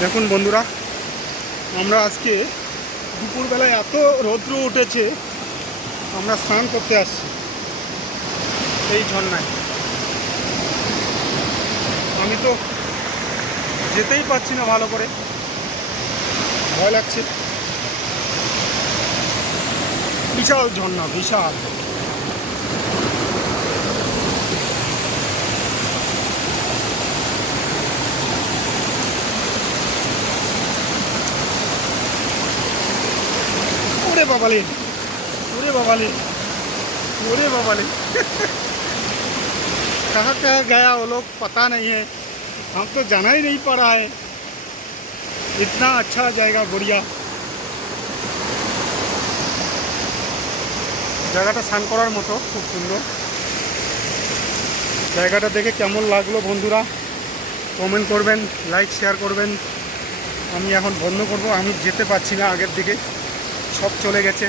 দেখুন বন্ধুরা, আমরা আজকে দুপুরবেলায় এত রৌদ্র উঠেছে, আমরা স্নান করতে আসছি এই ঝর্ণায়। আমি তো যেতেই পারছি না, ভালো করে ভয় লাগছে। বিশাল ঝর্ণা, বিশাল। ओरे बाबाले, ओरे बाबाले, ओरे बाबाले। कहाँ कहाँ गया वो लोग पता नहीं है, हम तो जाना ही नहीं पड़ा है। इतना अच्छा जाएगा, बढ़िया জায়গাটা স্নান করার মতো, খুব সুন্দর জায়গাটা। দেখে কেমন লাগলো বন্ধুরা কমেন্ট করবেন, লাইক শেয়ার করবেন। আমি এখন বন্ধ করব, আমি যেতে পারছি না, আগের দিকে সব চলে গেছে।